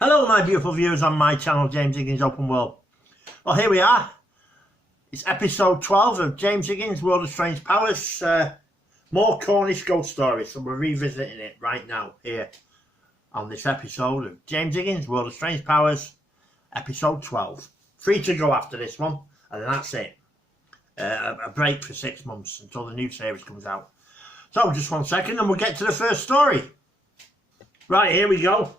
Hello my beautiful viewers on my channel, James Higgins Open World. Well, here we are. It's episode 12 of James Higgins World of Strange Powers. More Cornish ghost stories, so we're revisiting it right now here on this episode of James Higgins World of Strange Powers, episode 12. 3 to go after this one, and then that's it. A break for 6 months until the new series comes out. So just 1 second and we'll get to the first story. Right, here we go.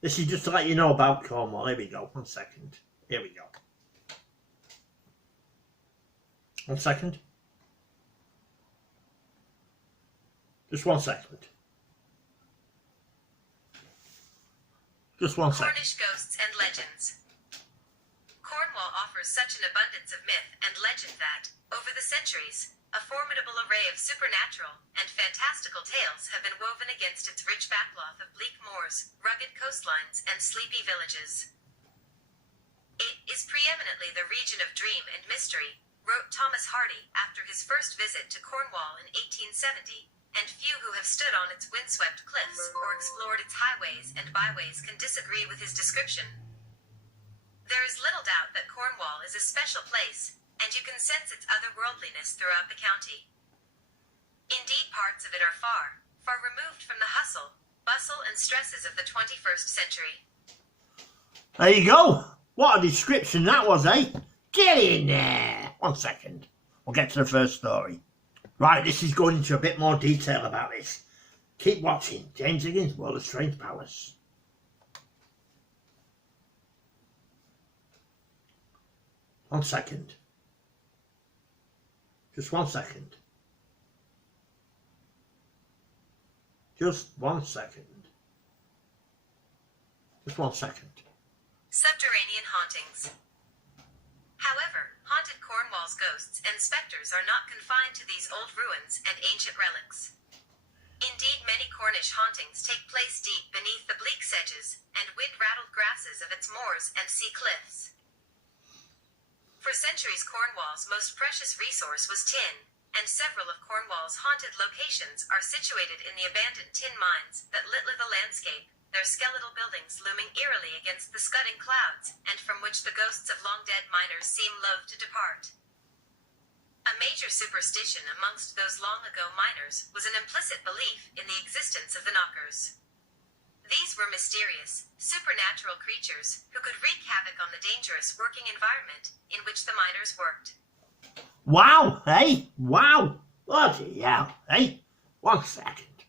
This is just to let you know about Cornwall. Here we go. 1 second. Here we go. 1 second. Just 1 second. Just 1 second. Cornish Ghosts and Legends. Cornwall offers such an abundance of myth and legend that, over the centuries, a formidable array of supernatural and fantastical tales have been woven against its rich backcloth of bleak moors, rugged coastlines, and sleepy villages. It is preeminently the region of dream and mystery, wrote Thomas Hardy after his first visit to Cornwall in 1870, and few who have stood on its windswept cliffs or explored its highways and byways can disagree with his description. There is little doubt that Cornwall is a special place, and you can sense its otherworldliness throughout the county. Indeed, parts of it are far, far removed from the hustle, bustle, and stresses of the 21st century. There you go. What a description that was, eh? Get in there. 1 second. We'll get to the first story. Right, this is going into a bit more detail about this. Keep watching James Higgins World of Strange Powers. 1 second. Just 1 second. Just 1 second. Just 1 second. Subterranean hauntings. However, haunted Cornwall's ghosts and spectres are not confined to these old ruins and ancient relics. Indeed, many Cornish hauntings take place deep beneath the bleak sedges and wind-rattled grasses of its moors and sea cliffs. For centuries, Cornwall's most precious resource was tin, and several of Cornwall's haunted locations are situated in the abandoned tin mines that lit the landscape, their skeletal buildings looming eerily against the scudding clouds, and from which the ghosts of long-dead miners seem loath to depart. A major superstition amongst those long-ago miners was an implicit belief in the existence of the knockers. These were mysterious, supernatural creatures who could wreak havoc on the dangerous working environment in which the miners worked. Wow, hey? Wow. Bloody hell, hey? 1 second.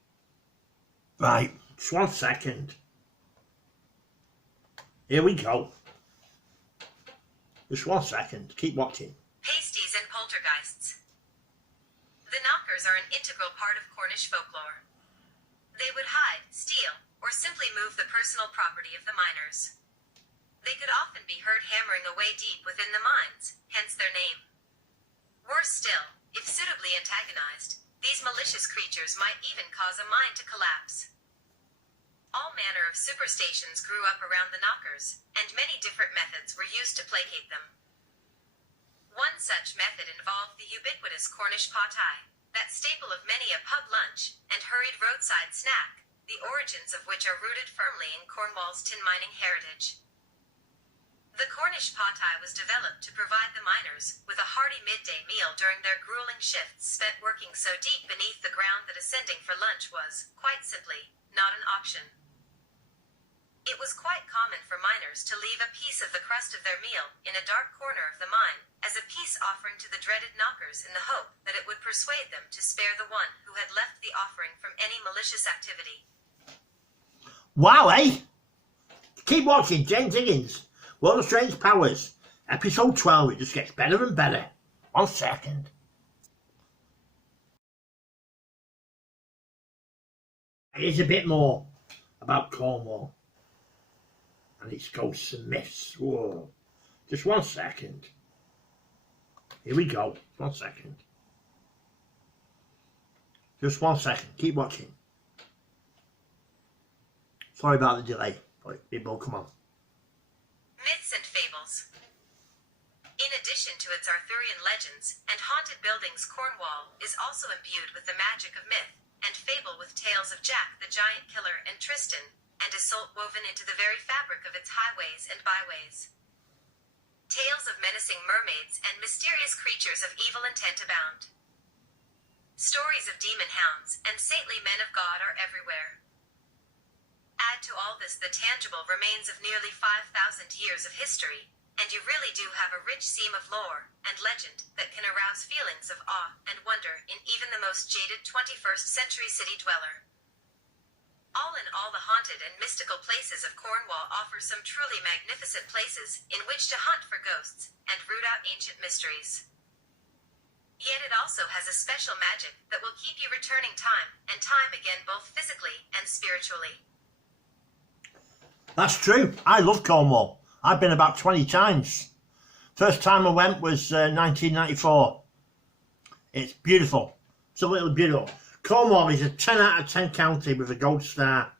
Right, just 1 second. Here we go. Just 1 second. Keep watching. Pasties and poltergeists. The knockers are an integral part of Cornish folklore. They would hide, steal, or simply move the personal property of the miners. They could often be heard hammering away deep within the mines, hence their name. Worse still, if suitably antagonized, these malicious creatures might even cause a mine to collapse. All manner of superstitions grew up around the knockers, and many different methods were used to placate them. One such method involved the ubiquitous Cornish Paw Tie, that staple of many a pub lunch and hurried roadside snack, the origins of which are rooted firmly in Cornwall's tin mining heritage. The Cornish Paw Tie was developed to provide the miners with a hearty midday meal during their grueling shifts spent working so deep beneath the ground that ascending for lunch was, quite simply, not an option. It was quite common for miners to leave a piece of the crust of their meal in a dark corner of the mine, as a peace offering to the dreaded knockers in the hope that it would persuade them to spare the one who had left the offering from any malicious activity. Wow, eh? Keep watching James Higgins World of Strange Powers, episode 12. It just gets better and better. 1 second. Here's a bit more about Cornwall and its ghosts and myths. Whoa. Just 1 second. Here we go. 1 second. Just 1 second. Keep watching. Sorry about the delay, but people, come on. Myths and fables. In addition to its Arthurian legends and haunted buildings, Cornwall is also imbued with the magic of myth and fable with tales of Jack the Giant Killer and Tristan, and assault woven into the very fabric of its highways and byways. Tales of menacing mermaids and mysterious creatures of evil intent abound. Stories of demon hounds and saintly men of God are everywhere. Add to all this the tangible remains of nearly 5,000 years of history, and you really do have a rich seam of lore and legend that can arouse feelings of awe and wonder in even the most jaded 21st century city dweller. All in all, the haunted and mystical places of Cornwall offer some truly magnificent places in which to hunt for ghosts and root out ancient mysteries. Yet it also has a special magic that will keep you returning time and time again, both physically and spiritually. That's true. I love Cornwall. I've been about 20 times. First time I went was 1994. It's beautiful. It's a little beautiful. Cornwall is a 10 out of 10 county with a gold star.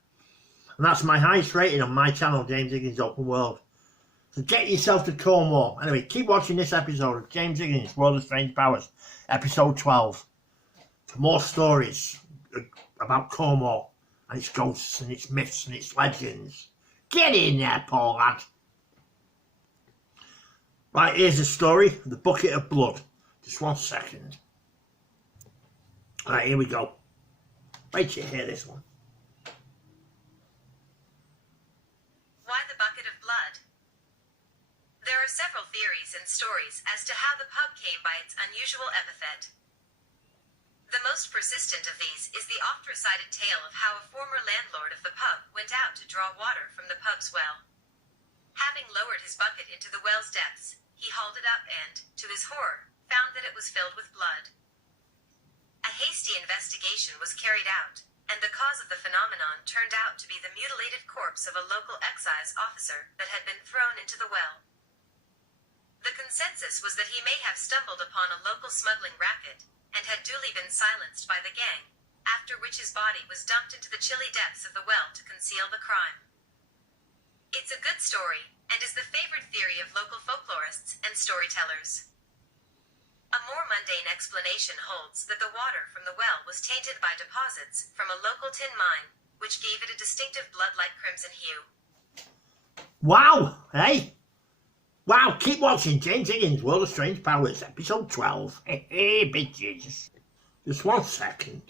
And that's my highest rating on my channel, James Higgins Open World. So get yourself to Cornwall. Anyway, keep watching this episode of James Higgins World of Strange Powers, episode 12. For more stories about Cornwall and its ghosts and its myths and its legends. Get in there, poor lad. Right, here's the story, The Bucket of Blood. Just 1 second. Right, here we go. Wait till you hear this one. Why the bucket of blood? There are several theories and stories as to how the pub came by its unusual epithet. The most persistent of these is the oft-recited tale of how a former landlord of the pub went out to draw water from the pub's well. Having lowered his bucket into the well's depths, he hauled it up and, to his horror, found that it was filled with blood. A hasty investigation was carried out, and the cause of the phenomenon turned out to be the mutilated corpse of a local excise officer that had been thrown into the well. The consensus was that he may have stumbled upon a local smuggling racket, and had duly been silenced by the gang, after which his body was dumped into the chilly depths of the well to conceal the crime. It's a good story, and is the favorite theory of local folklorists and storytellers. A more mundane explanation holds that the water from the well was tainted by deposits from a local tin mine, which gave it a distinctive blood-like crimson hue. Wow, hey? Wow, keep watching James Higgins World of Strange Powers, episode 12. Hey, bitches. Just 1 second.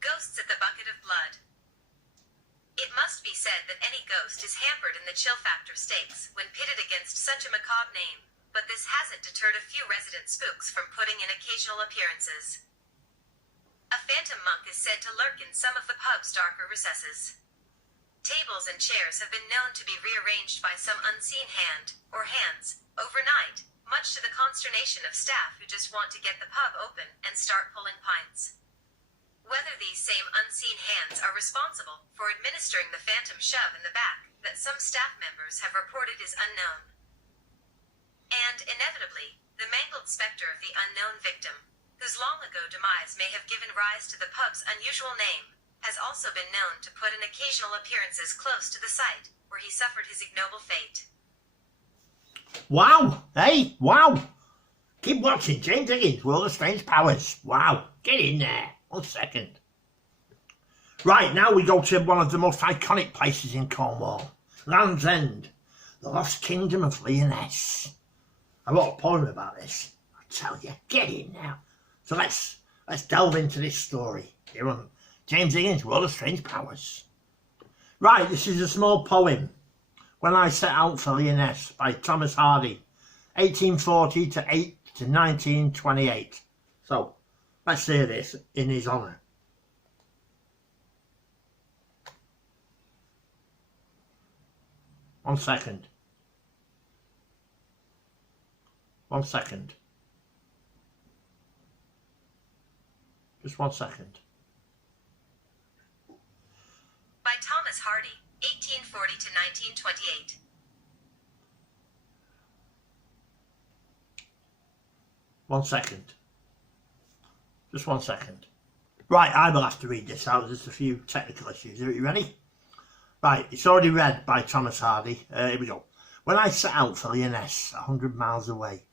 Ghosts at the Bucket of Blood. It must be said that any ghost is hampered in the chill factor stakes when pitted against such a macabre name, but this hasn't deterred a few resident spooks from putting in occasional appearances. A phantom monk is said to lurk in some of the pub's darker recesses. Tables and chairs have been known to be rearranged by some unseen hand, or hands, overnight, much to the consternation of staff who just want to get the pub open and start pulling pints. Whether these same unseen hands are responsible for administering the phantom shove in the back that some staff members have reported is unknown. And, inevitably, the mangled specter of the unknown victim, whose long-ago demise may have given rise to the pub's unusual name, has also been known to put in occasional appearances close to the site where he suffered his ignoble fate. Wow, hey, wow. Keep watching James Higgins World of Strange Powers. Wow, get in there. 1 second. Right, now we go to one of the most iconic places in Cornwall. Land's End, the lost kingdom of Lyonesse. I wrote a poem about this. I tell you, get in now. So let's delve into this story here on James Higgins World of Strange Powers. Right, this is a small poem. When I Set Out for Lyonesse by Thomas Hardy, 1840 to 1928. So let's hear this in his honour. One second. Just 1 second. By Thomas Hardy, 1840 to 1928. One second. Just 1 second. Right, I will have to read this out. There's a few technical issues. Are you ready? Right, it's already read by Thomas Hardy. Here we go. When I set out for Lyonesse, 100 miles away,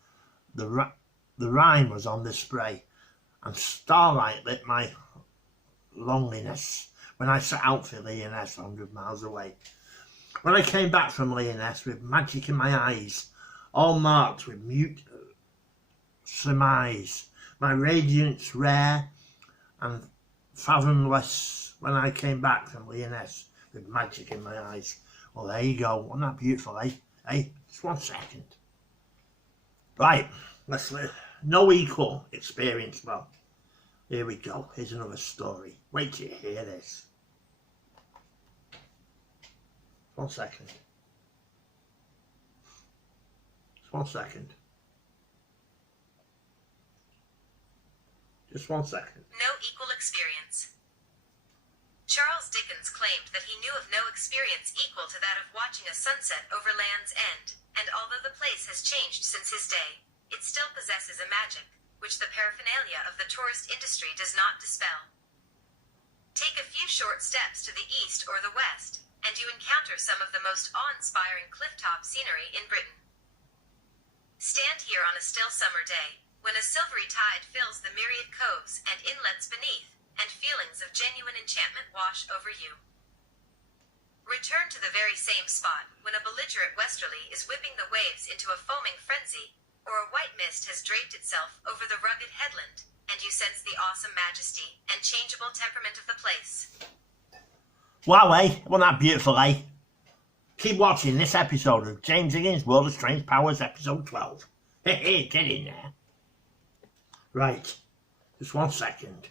the Rhine was on the spray, and starlight lit my loneliness when I set out for Lyonesse 100 miles away. When I came back from Lyonesse with magic in my eyes, all marked with mute surmise, my radiance rare and fathomless, when I came back from Lyonesse with magic in my eyes. Well, there you go. Wasn't that beautiful, eh? Hey, just 1 second. Right, let's no equal experience. Well, here we go. Here's another story. Wait till you hear this. 1 second. Just 1 second. Just 1 second. No equal experience. Charles Dickens claimed that he knew of no experience equal to that of watching a sunset over Land's End, and although the place has changed since his day, it still possesses a magic, which the paraphernalia of the tourist industry does not dispel. Take a few short steps to the east or the west, and you encounter some of the most awe-inspiring clifftop scenery in Britain. Stand here on a still summer day, when a silvery tide fills the myriad coves and inlets beneath, and feelings of genuine enchantment wash over you. Return to the very same spot when a belligerent westerly is whipping the waves into a foaming frenzy, or a white mist has draped itself over the rugged headland, and you sense the awesome majesty and changeable temperament of the place. Wow, eh? Wasn't that beautiful, eh? Keep watching this episode of James Higgins' World of Strange Powers, episode 12. Hey, get in there. Right, just 1 second.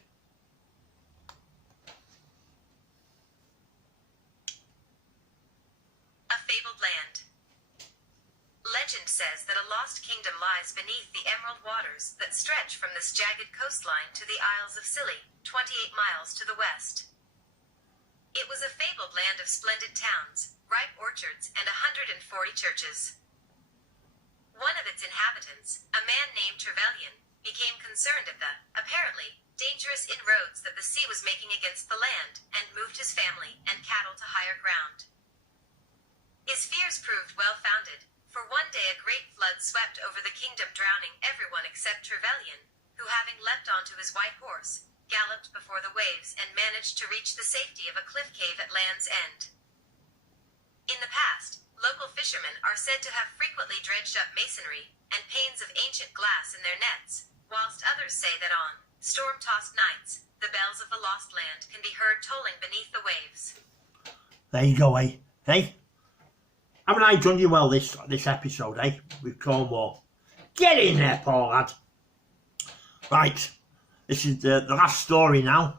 Legend says that a lost kingdom lies beneath the emerald waters that stretch from this jagged coastline to the Isles of Scilly, 28 miles to the west. It was a fabled land of splendid towns, ripe orchards, and 140 churches. One of its inhabitants, a man named Trevelyan, became concerned at the, apparently, dangerous inroads that the sea was making against the land, and moved his family and cattle to higher ground. His fears proved well-founded, for one day a great flood swept over the kingdom, drowning everyone except Trevelyan, who, having leapt onto his white horse, galloped before the waves and managed to reach the safety of a cliff cave at Land's End. In the past, local fishermen are said to have frequently dredged up masonry and panes of ancient glass in their nets, whilst others say that on storm-tossed nights, the bells of the lost land can be heard tolling beneath the waves. There you go, eh? Hey? Haven't I done you well this episode, eh? With Cornwall. Get in there, poor lad. Right. This is the last story now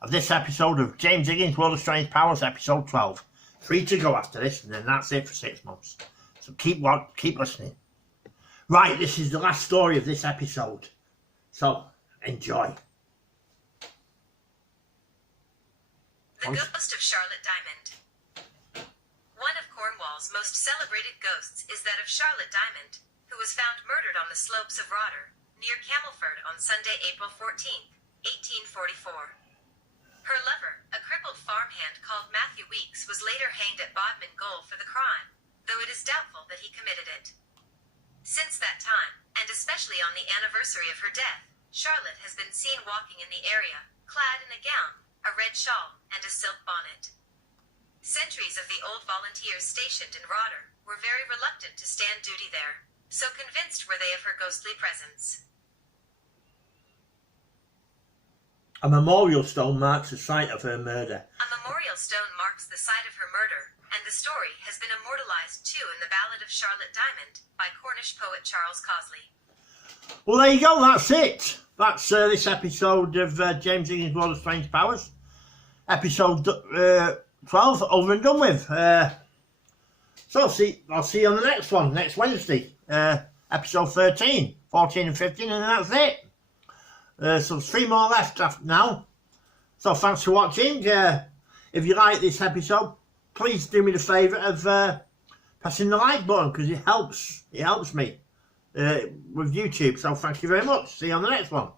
of this episode of James Higgins' World of Strange Powers, episode 12. 3 to go after this, and then that's it for 6 months. So keep listening. Right, this is the last story of this episode. So, enjoy. The Ghost of Charlotte Diamond. One of Cornwall's most celebrated ghosts is that of Charlotte Diamond, who was found murdered on the slopes of Rotter, near Camelford on Sunday, April 14, 1844. Her lover, a crippled farmhand called Matthew Weeks, was later hanged at Bodmin Gaol for the crime, though it is doubtful that he committed it. Since that time, and especially on the anniversary of her death, Charlotte has been seen walking in the area, clad in a gown, a red shawl, and a silk bonnet. Sentries of the old volunteers stationed in Rotter were very reluctant to stand duty there, so convinced were they of her ghostly presence. A memorial stone marks the site of her murder. A memorial stone marks the site of her murder, and the story has been immortalized too in the Ballad of Charlotte Diamond by Cornish poet Charles Cosley. Well, there you go, that's it. That's this episode of James Higgins' World of Strange Powers. Episode 12, over and done with. So I'll see you on the next one, next Wednesday. Episode 13, 14 and 15, and that's it. So there's 3 more left now. So thanks for watching. If you like this episode, please do me the favour of pressing the like button, because it helps me with YouTube. So thank you very much. See you on the next one.